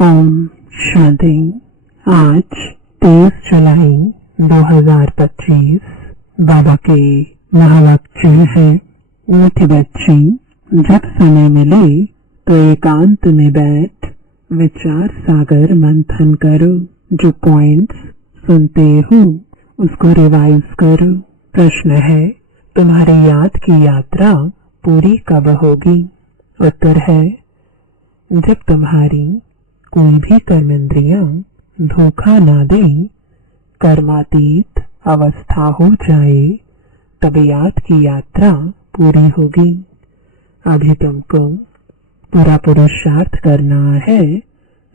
ओम शांति। आज 23 जुलाई 2025 बाबा के महावाक्य है। मीठे बच्चे, जब समय मिले तो एकांत में बैठ विचार सागर मंथन करो। जो पॉइंट्स सुनते हो उसको रिवाइज करो। प्रश्न है, तुम्हारी याद की यात्रा पूरी कब होगी? उत्तर है, जब तुम्हारी कोई भी कर्मेंद्रियां धोखा ना दे, कर्मातीत अवस्था हो जाए, तब याद की यात्रा पूरी होगी। अभी तुमको पूरा पुरुषार्थ करना है,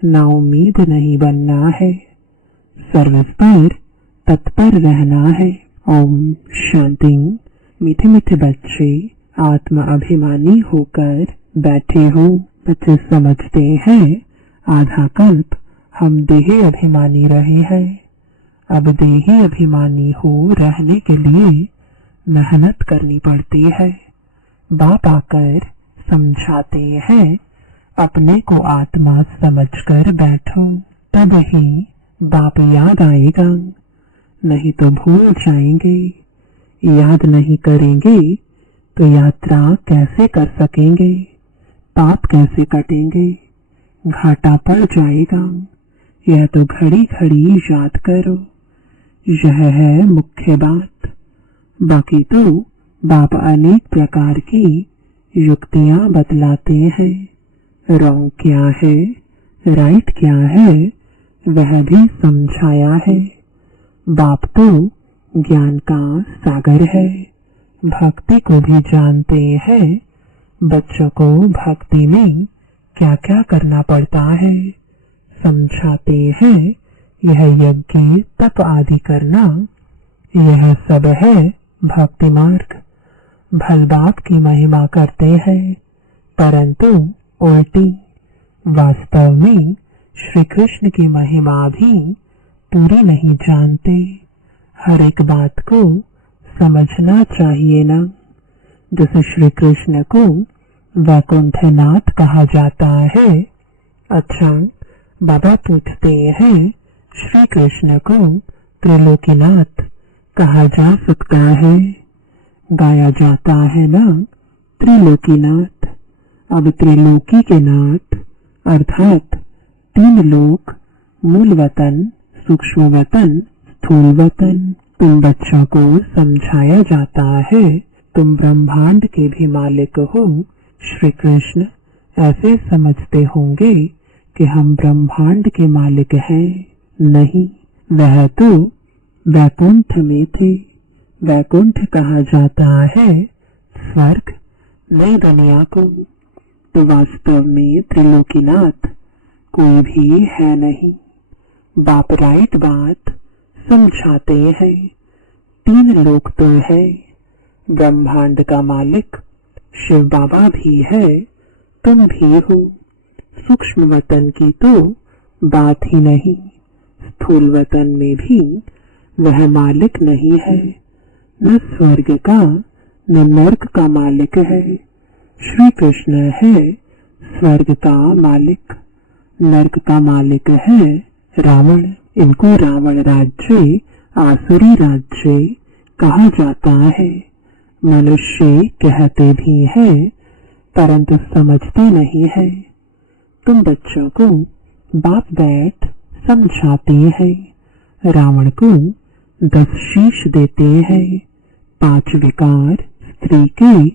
ना उम्मीद नहीं बनना है, सर्विस पर तत्पर रहना है। ओम शांति। मीठे मीठे बच्चे आत्मा अभिमानी होकर बैठे हो। बच्चे समझते हैं आधा कल्प हम देही अभिमानी रहे हैं। अब देही अभिमानी हो रहने के लिए मेहनत करनी पड़ती है। बाप आकर समझाते हैं, अपने को आत्मा समझकर बैठो, तब ही बाप याद आएगा, नहीं तो भूल जाएंगे। याद नहीं करेंगे तो यात्रा कैसे कर सकेंगे? पाप कैसे कटेंगे? घाटा पड़ जाएगा। यह तो घड़ी घड़ी याद करो, यह है मुख्य बात। बाकी तो बाप अनेक प्रकार की युक्तियां बतलाते हैं। रॉन्ग क्या है, राइट क्या है, वह भी समझाया है। बाप तो ज्ञान का सागर है, भक्ति को भी जानते हैं। बच्चों को भक्ति में क्या क्या करना पड़ता है समझाते हैं। यह यज्ञ तप आदि करना, यह सब है भक्ति मार्ग। भल बाप की महिमा करते हैं, परंतु उल्टी। वास्तव में श्री कृष्ण की महिमा भी पूरी नहीं जानते। हर एक बात को समझना चाहिए ना। जैसे श्री कृष्ण को वैकुंठनाथ कहा जाता है। अच्छा, बाबा पूछते हैं, श्री कृष्ण को त्रिलोकीनाथ कहा जा सकता है? गाया जाता है ना त्रिलोकीनाथ। अब त्रिलोकी के नाथ अर्थात 3 लोक, मूल वतन, सूक्ष्म वतन, स्थूल वतन। तुम बच्चों को समझाया जाता है, तुम ब्रह्मांड के भी मालिक हो। श्री कृष्ण ऐसे समझते होंगे कि हम ब्रह्मांड के मालिक हैं। नहीं, वह तो वैकुंठ में थे। वैकुंठ कहा जाता है स्वर्ग, नई दुनिया को। तो वास्तव में त्रिलोकीनाथ कोई भी है नहीं। बाप राइट बात समझाते हैं। 3 लोक तो है। ब्रह्मांड का मालिक शिव बाबा भी है, तुम भी हो। सूक्ष्म वतन की तो बात ही नहीं। स्थूल वतन में भी वह मालिक नहीं है। न स्वर्ग का न नर्क का मालिक है। श्री कृष्ण है स्वर्ग का मालिक। नर्क का मालिक है रावण। इनको रावण राज्य, आसुरी राज्य कहा जाता है। मनुष्य कहते भी हैं, परंतु समझते नहीं है। तुम बच्चों को बाप बैठ समझाते हैं। रावण को 10 शीश देते हैं। 5 विकार स्त्री के,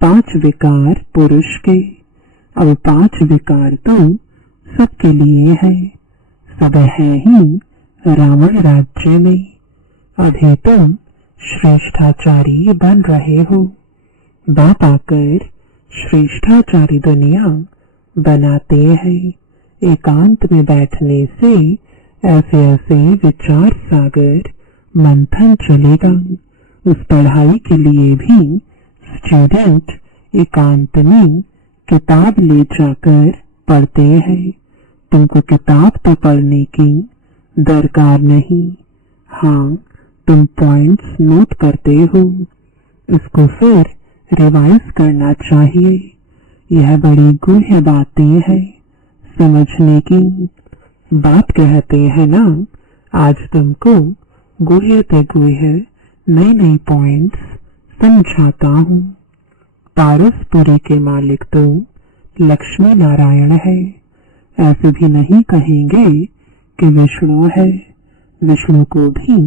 5 विकार पुरुष के। अब 5 विकार तो सबके लिए है। सब है ही रावण राज्य में। अभी तुम श्रेष्ठाचारी बन रहे हो। बाप आकर श्रेष्ठाचारी दुनिया बनाते हैं। एकांत में बैठने से ऐसे ऐसे विचार सागर मंथन चलेगा। उस पढ़ाई के लिए भी स्टूडेंट एकांत में किताब ले जाकर पढ़ते हैं। तुमको किताब तो पढ़ने की दरकार नहीं। हाँ, तुम पॉइंट्स नोट करते हो, इसको फिर रिवाइज करना चाहिए। यह बड़ी गूढ़ बातें हैं, समझने की बात कहते हैं ना। आज तुमको गुह्य ते गुह्य नई नई पॉइंट्स समझाता हूँ। पारसपुरी के मालिक तो लक्ष्मी नारायण है। ऐसे भी नहीं कहेंगे कि विष्णु है। विष्णु को भी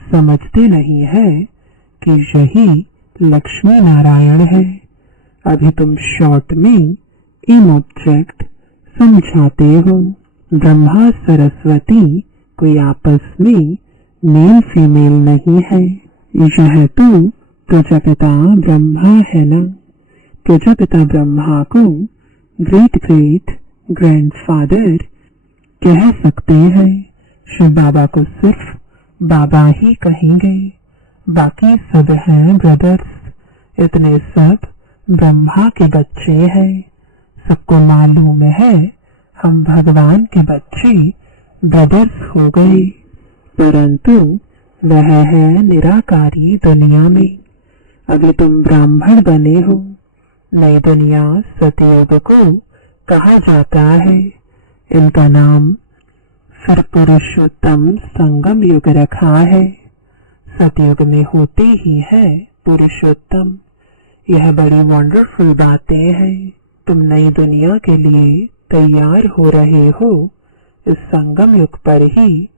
समझते नहीं है कि यही लक्ष्मी नारायण है। अभी तुम शॉर्ट में इन ऑब्जेक्ट समझाते हो। ब्रह्मा सरस्वती कोई आपस में मेल फीमेल नहीं है। यह तो प्रजापिता ब्रह्मा है ना। प्रजापिता ब्रह्मा को ग्रेट ग्रेट ग्रैंडफादर कह सकते हैं। शिव बाबा को सिर्फ बाबा ही कहेंगे, बाकी सब हैं ब्रदर्स। इतने सब ब्रह्मा के बच्चे हैं। सबको मालूम है हम भगवान के बच्चे ब्रदर्स हो गए, परंतु वह है निराकारी दुनिया में। अभी तुम ब्राह्मण बने हो। नई दुनिया सतयुग को कहा जाता है। इनका नाम फिर पुरुषोत्तम संगम युग रखा है। सतयुग में होते ही है पुरुषोत्तम। यह बड़ी वंडरफुल बातें हैं। तुम नई दुनिया के लिए तैयार हो रहे हो। इस संगम युग पर ही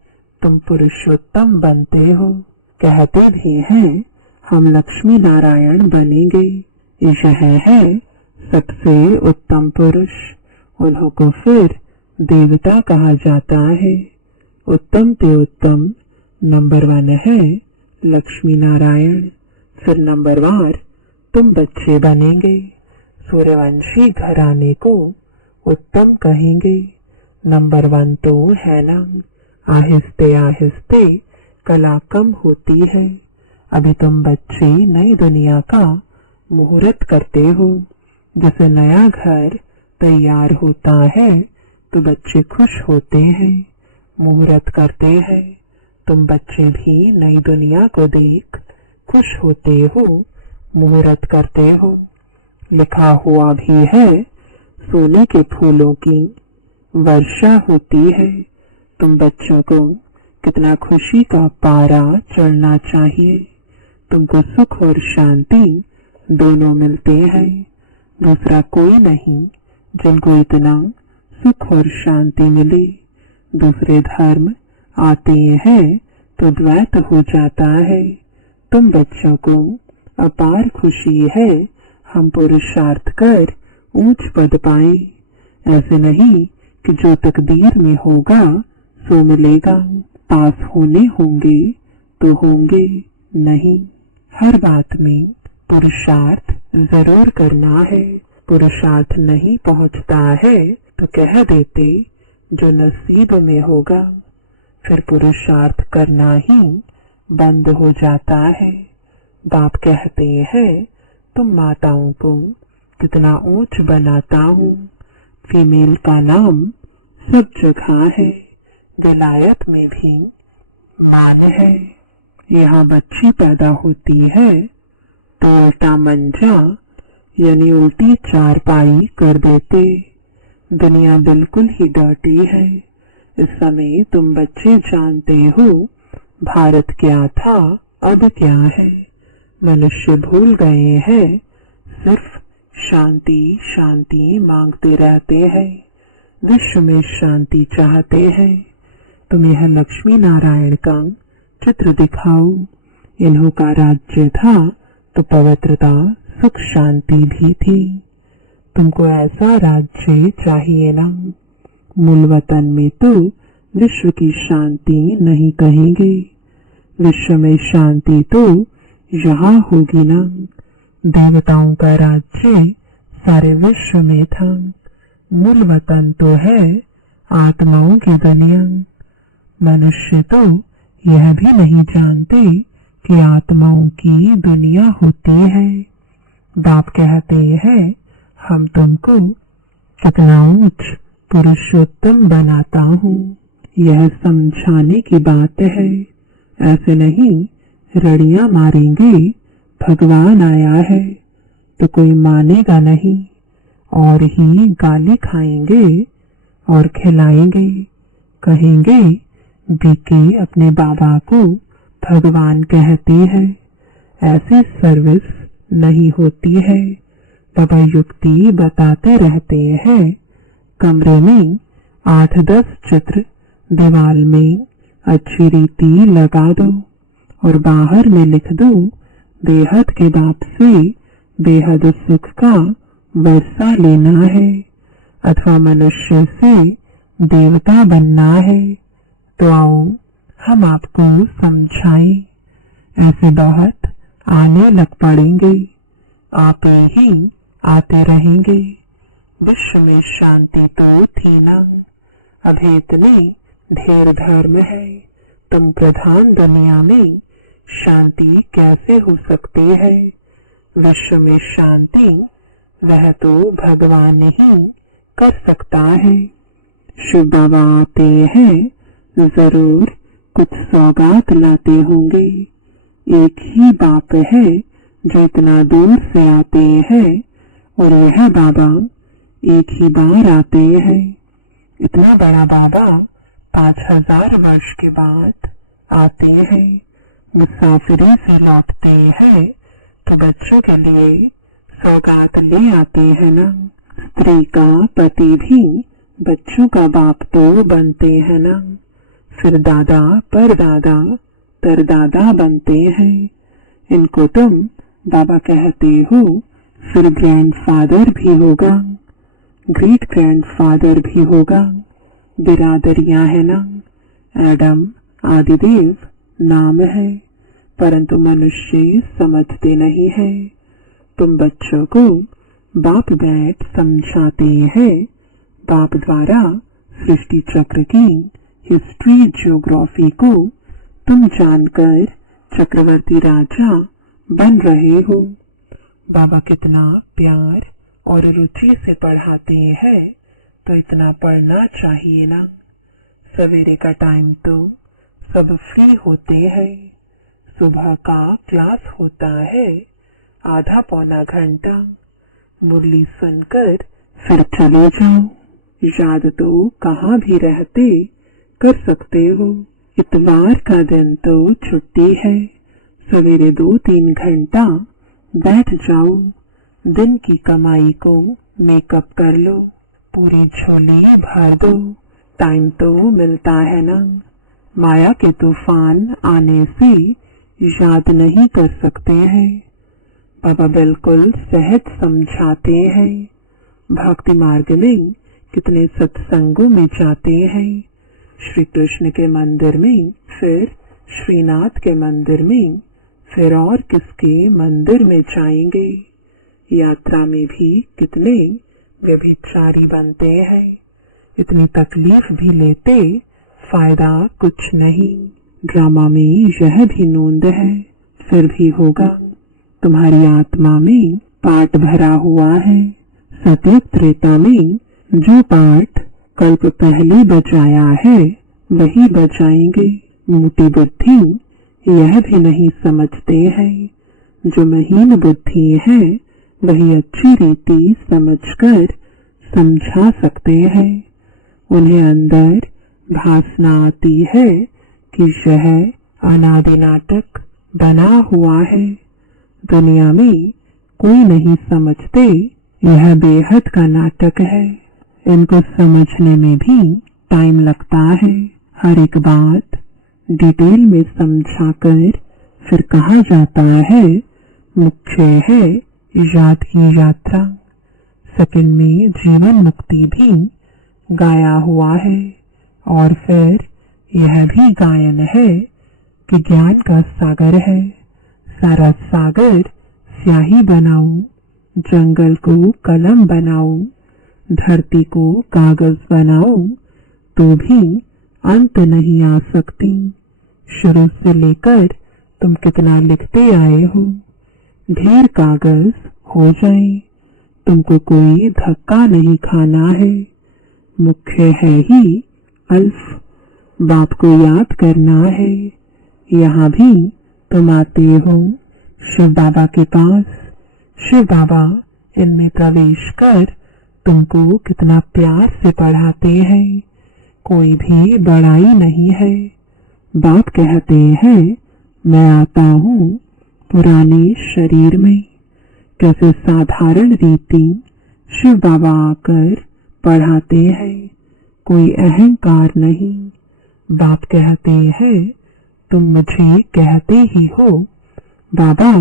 तुम पुरुषोत्तम बनते हो। कहते भी हैं हम लक्ष्मी नारायण बनेंगे। यह है सबसे उत्तम पुरुष। उन्हों को फिर देवता कहा जाता है। उत्तम ते उत्तम नंबर 1 है लक्ष्मी नारायण। फिर नंबरवार तुम बच्चे बनेंगे। सूर्यवंशी घराने को उत्तम कहेंगे। नंबर 1 तो है ना। आहिस्ते आहिस्ते कला कम होती है। अभी तुम बच्चे नई दुनिया का मुहूर्त करते हो। जैसे नया घर तैयार होता है तो बच्चे खुश होते हैं, मुहूर्त करते हैं। तुम बच्चे भी नई दुनिया को देख खुश होते हो, मुहूर्त करते हो। लिखा हुआ भी है सोने के फूलों की वर्षा होती है। तुम बच्चों को कितना खुशी का पारा चढ़ना चाहिए। तुमको सुख और शांति दोनों मिलते हैं। दूसरा कोई नहीं जिनको इतना सुख और शांति मिले। दूसरे धर्म आते हैं तो द्वैत हो जाता है। तुम बच्चों को अपार खुशी है हम पुरुषार्थ कर ऊंच पद पाए। ऐसे नहीं कि जो तकदीर में होगा सो मिलेगा। पास होने होंगे तो होंगे नहीं। हर बात में पुरुषार्थ जरूर करना है। पुरुषार्थ नहीं पहुंचता है तो कह देते जो नसीब में होगा। फिर पुरुषार्थ करना ही बंद हो जाता है। बाप कहते हैं तुम माताओं को कितना ऊंच बनाता हूँ। फीमेल का नाम सब जगह है। विलायत में भी मान है। यहाँ बच्ची पैदा होती है तो उल्टा मंजा यानी उल्टी चारपाई कर देते। दुनिया बिल्कुल ही डर्टी है। इस समय तुम बच्चे जानते हो भारत क्या था अब क्या है। मनुष्य भूल गए हैं, सिर्फ शांति शांति मांगते रहते हैं। विश्व में शांति चाहते हैं। तुम यह लक्ष्मी नारायण का चित्र दिखाओ। इन्हों का राज्य था तो पवित्रता सुख शांति भी थी। तुमको ऐसा राज्य चाहिए ना। मूल वतन में तो विश्व की शांति नहीं कहेंगे। विश्व में शांति तो यहाँ होगी ना। देवताओं का राज्य सारे विश्व में था। मूल वतन तो है आत्माओं की दुनिया। मनुष्य तो यह भी नहीं जानते कि आत्माओं की दुनिया होती है। बाप कहते हैं हम तुमको कितना ऊंच पुरुषोत्तम बनाता हूँ। यह समझाने की बात है। ऐसे नहीं रड़ियां मारेंगे भगवान आया है तो कोई मानेगा नहीं और ही गाली खाएंगे और खिलाएंगे। कहेंगे बीके अपने बाबा को भगवान कहती है। ऐसी सर्विस नहीं होती है। बाबा युक्ति बताते रहते हैं। कमरे में 8-10 चित्र दीवार में अच्छी रीति लगा दो और बाहर में लिख दो, बेहद के बाप से बेहद सुख का वर्षा लेना है अथवा मनुष्य से देवता बनना है। तो आओ हम आपको समझाएं। ऐसे बहुत आने लग पड़ेंगे, आप ही आते रहेंगे। विश्व में शांति तो थी ना, अभी इतने ढेर धर्म है, तुम प्रधान दुनिया में शांति कैसे हो सकती है। विश्व में शांति वह तो भगवान ही कर सकता है। शिव बाबा आते हैं, जरूर कुछ सौगात लाते होंगे। एक ही बाप है जो इतना दूर से आते हैं और यह बाबा एक ही बार आते हैं। इतना बड़ा बाबा 5000 वर्ष के बाद आते हैं। मुसाफिरी से लौटते हैं तो बच्चों के लिए सौगात ले आते हैं ना। स्त्री का पति भी बच्चों का बाप तो बनते हैं ना। फिर दादा परदादा तरदादा बनते हैं। इनको तुम बाबा कहते हो। फिर ग्रैंडफादर भी होगा, ग्रेट ग्रैंडफादर भी होगा। बिरादरियां है ना। एडम आदिदेव नाम है, परंतु मनुष्य समझते नहीं है। तुम बच्चों को बाप बैठ समझाते हैं। बाप द्वारा सृष्टि चक्र की हिस्ट्री ज्योग्राफी को तुम जानकर चक्रवर्ती राजा बन रहे हो। बाबा कितना प्यार और रुचि से पढ़ाते हैं, तो इतना पढ़ना चाहिए ना। सवेरे का टाइम तो सब फ्री होते हैं। सुबह का क्लास होता है, आधा पौना घंटा। मुरली सुनकर फिर चले जाओ। याद तो कहाँ भी रहते कर सकते हो। इतवार का दिन तो छुट्टी है। सवेरे 2-3 घंटा बैठ जाओ। दिन की कमाई को मेकअप कर लो, पूरी झोली भर दो। टाइम तो मिलता है ना। माया के तूफान आने से याद नहीं कर सकते हैं। बाबा बिल्कुल सहज समझाते हैं। भक्ति मार्ग में कितने सत्संगों में जाते हैं। श्री कृष्ण के मंदिर में, फिर श्रीनाथ के मंदिर में, फिर और किसके मंदिर में जाएंगे। यात्रा में भी कितने व्यभिचारी बनते हैं। इतनी तकलीफ भी लेते, फायदा कुछ नहीं। ड्रामा में यह भी नोंद है, फिर भी होगा। तुम्हारी आत्मा में पाठ भरा हुआ है। सतयुग त्रेता में जो पाठ कल्प पहले बजाया है, वही बजाएंगे। मोटी बुद्धि यह भी नहीं समझते हैं। जो महीन बुद्धि है, वही अच्छी रीति समझकर समझा सकते हैं। उन्हें अंदर भासना आती है कि यह अनादि नाटक बना हुआ है। दुनिया में कोई नहीं समझते यह बेहद का नाटक है। इनको समझने में भी टाइम लगता है। हर एक बात डिटेल में समझाकर फिर कहा जाता है, मुख्य है याद की यात्रा। सेकंड में जीवन मुक्ति भी गाया हुआ है। और फिर यह भी गायन है कि ज्ञान का सागर है। सारा सागर स्याही बनाओ, जंगल को कलम बनाओ, धरती को कागज बनाओ, तो भी अंत नहीं आ सकती। शुरू से लेकर तुम कितना लिखते आए हो। ढेर कागज हो जाए, तुमको कोई धक्का नहीं खाना है। मुख्य है ही अल्फ। बाप को याद करना है। यहाँ भी तुम आते हो शिव बाबा के पास। शिव बाबा इनमें प्रवेश कर तुमको कितना प्यार से पढ़ाते हैं, कोई भी बड़ाई नहीं है। बाप कहते हैं मैं आता हूँ पुराने शरीर में। कैसे साधारण रीति शिव बाबा आकर पढ़ाते हैं, कोई अहंकार नहीं। बाप कहते हैं तुम मुझे कहते ही हो बाबा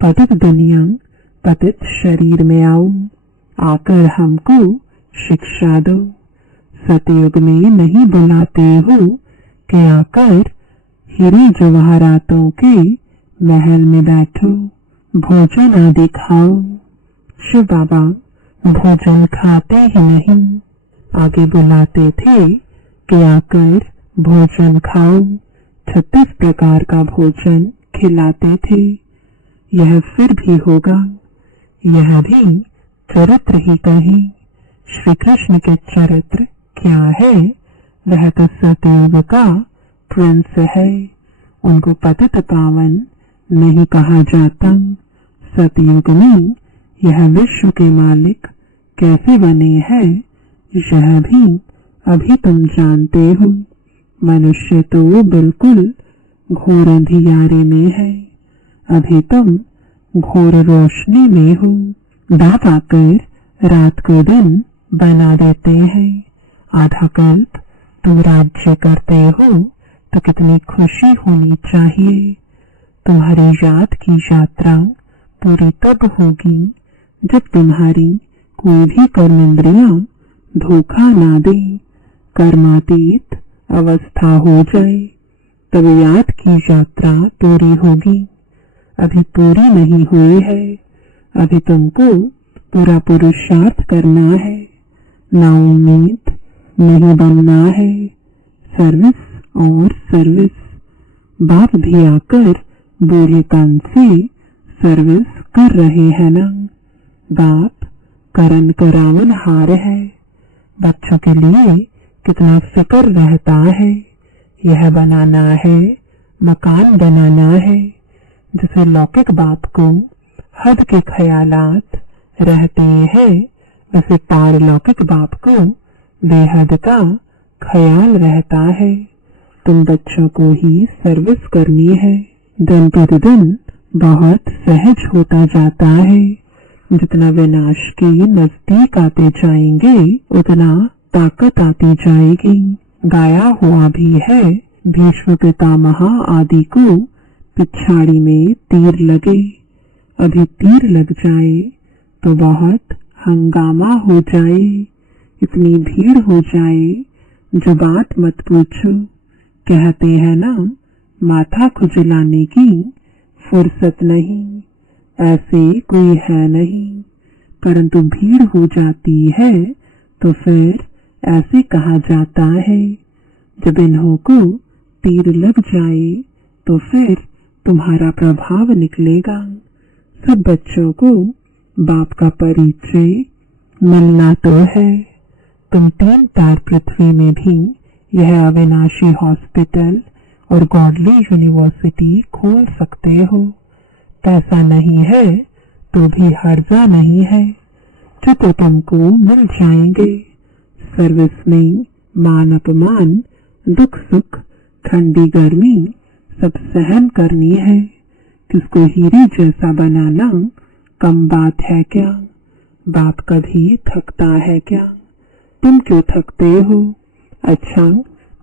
पतित दुनिया पतित शरीर में आओ, आकर हमको शिक्षा दो। सतयुग में नहीं बुलाते हो कि आकर हीरे जवाहरातों के महल में बैठो, भोजन आदि खाओ। शिव बाबा भोजन खाते ही नहीं, आगे बुलाते थे कि आकर भोजन खाओ। 36 प्रकार का भोजन खिलाते थे। यह फिर भी होगा, यह भी चरित्र ही कहीं। श्री कृष्ण के चरित्र क्या है? वह तो सतयुग का प्रिंस है। उनको पतित पावन नहीं कहा जाता। सतयुग में यह विश्व के मालिक कैसे बने हैं, यह भी अभी तुम जानते हो। मनुष्य तो बिल्कुल घोर अंधियारे में है, अभी तुम घोर रोशनी में हो। बाप आकर रात को दिन बना देते हैं। आधा कल्प तुम राज्य करते हो तो कितनी खुशी होनी चाहिए। तुम्हारी याद की यात्रा पूरी तब होगी जब तुम्हारी कोई भी कर्मेंद्रियां धोखा ना दे, कर्मातीत अवस्था हो जाए, तब याद की यात्रा पूरी होगी। अभी पूरी नहीं हुई है, अभी तुमको पूरा पुरुषार्थ करना है। ना उम्मीद नहीं बनना है, सर्विस और सर्विस। बाप भी आकर बोले कान से सर्विस कर रहे हैं ना। बाप करण करावन हार है। बच्चों के लिए कितना फिक्र रहता है। यह बनाना है, मकान बनाना है। जैसे लौकिक बाप को हद के ख्यालात रहते हैं, वैसे पारलौकिक बाप को बेहद का ख्याल रहता है। तुम बच्चों को ही सर्विस करनी है। दिन प्रतिदिन बहुत सहज होता जाता है। जितना विनाश के नजदीक आते जाएंगे उतना ताकत आती जाएगी। गाया हुआ भी है, भीष्म पितामह आदि को पिछाड़ी में तीर लगे। अभी तीर लग जाए तो बहुत हंगामा हो जाए, इतनी भीड़ हो जाए जो बात मत पूछो। कहते हैं ना, माथा खुजलाने की फुर्सत नहीं, ऐसे कोई है नहीं। परंतु भीड़ हो जाती है तो फिर ऐसे कहा जाता है। जब इन्हों को तीर लग जाए तो फिर तुम्हारा प्रभाव निकलेगा। सब बच्चों को बाप का परिचय मिलना तो है। तुम 3 पैर पृथ्वी में भी यह अविनाशी हॉस्पिटल और गॉडली यूनिवर्सिटी खोल सकते हो। पैसा नहीं है तो भी हर्जा नहीं है, जो तो तुमको मिल जाएंगे। सर्विस में मान अपमान, दुख सुख, ठंडी गर्मी सब सहन करनी है। किसको हीरे जैसा बनाना कम बात है क्या? बाप कभी थकता है क्या? तुम क्यों थकते हो? अच्छा,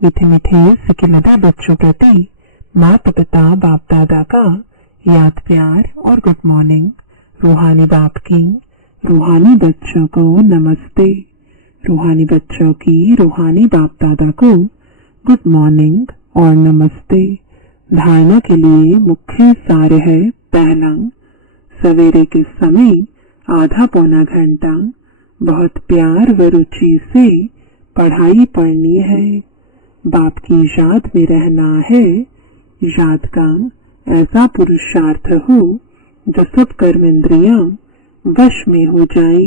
मीठे मीठे सिकिलदे बच्चों प्रति माता पिता बाप दादा का याद प्यार और गुड मॉर्निंग। रूहानी बाप की रूहानी बच्चों को नमस्ते। रूहानी बच्चों की रूहानी बाप दादा को गुड मॉर्निंग और नमस्ते। धारणा के लिए मुख्य सार है, पहला, सवेरे के समय आधा पौना घंटा बहुत प्यार व रुचि से पढ़ाई पढ़नी है। बाप की याद में रहना है। याद का ऐसा पुरुषार्थ हो जो सब कर्मेंद्रियां वश में हो जाए।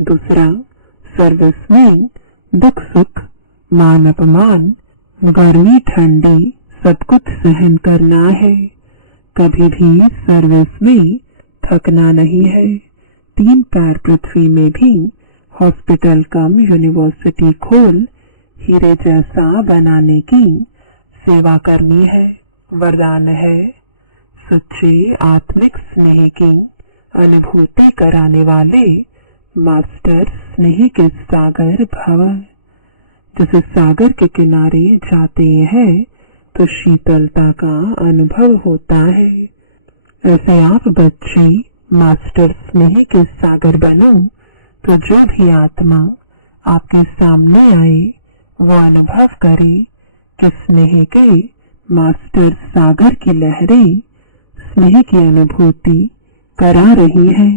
दूसरा, सर्विस में दुख सुख, मान अपमान, गर्मी ठंडी सब कुछ सहन करना है। कभी भी सर्विस में थकना नहीं है। 3 पैर पृथ्वी में भी हॉस्पिटल कम यूनिवर्सिटी खोल हीरे जैसा बनाने की सेवा करनी है, वरदान है। सच्चे आत्मिक स्नेह की अनुभूति कराने वाले मास्टर स्नेह के सागर भव। जैसे सागर के किनारे जाते हैं तो शीतलता का अनुभव होता है, ऐसे आप बच्चे मास्टर स्नेह के सागर बनो तो जो भी आत्मा आपके सामने आए वो अनुभव करे कि स्नेह के मास्टर सागर की लहरें स्नेह की अनुभूति करा रही है।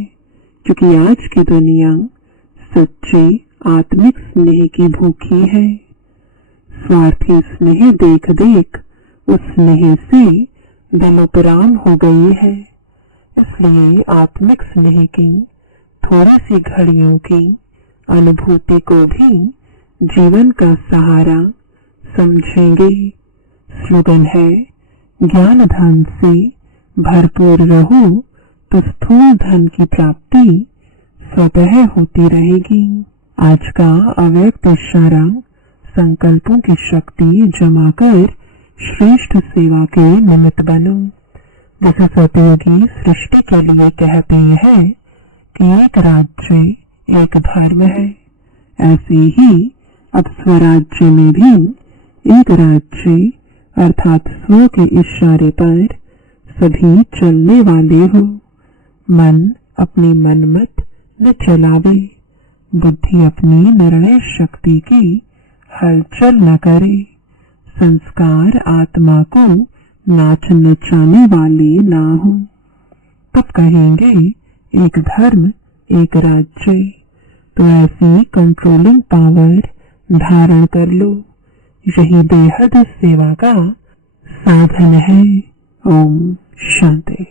क्योंकि आज की दुनिया सच्चे आत्मिक स्नेह की भूखी है। स्वार्थी स्नेह देख देख उस स्नेह से दिलोपराम हो गई है। इसलिए आत्मिक स्नेह की थोड़ी सी घड़ियों की अनुभूति को भी जीवन का सहारा समझेंगे। स्लोगन है, ज्ञान धन से भरपूर रहो तो स्थूल धन की प्राप्ति स्वतः होती रहेगी। आज का अव्यक्त इशारा, संकल्पों की शक्ति जमा कर श्रेष्ठ सेवा के निमित्त बनो। जैसे सतयोगी सृष्टि के लिए कहते हैं कि एक राज्य एक धर्म है, ऐसे ही अब स्वराज्य में भी एक राज्य अर्थात स्व के इशारे पर सभी चलने वाले हो। मन अपनी मनमत न चलावे, बुद्धि अपनी निर्णय शक्ति की हलचल न करे, संस्कार आत्मा को नाच नचाने वाले ना हो। तब कहेंगे एक धर्म एक राज्य। तो ऐसी कंट्रोलिंग पावर धारण कर लो, यही बेहद सेवा का साधन है। ओम शांति।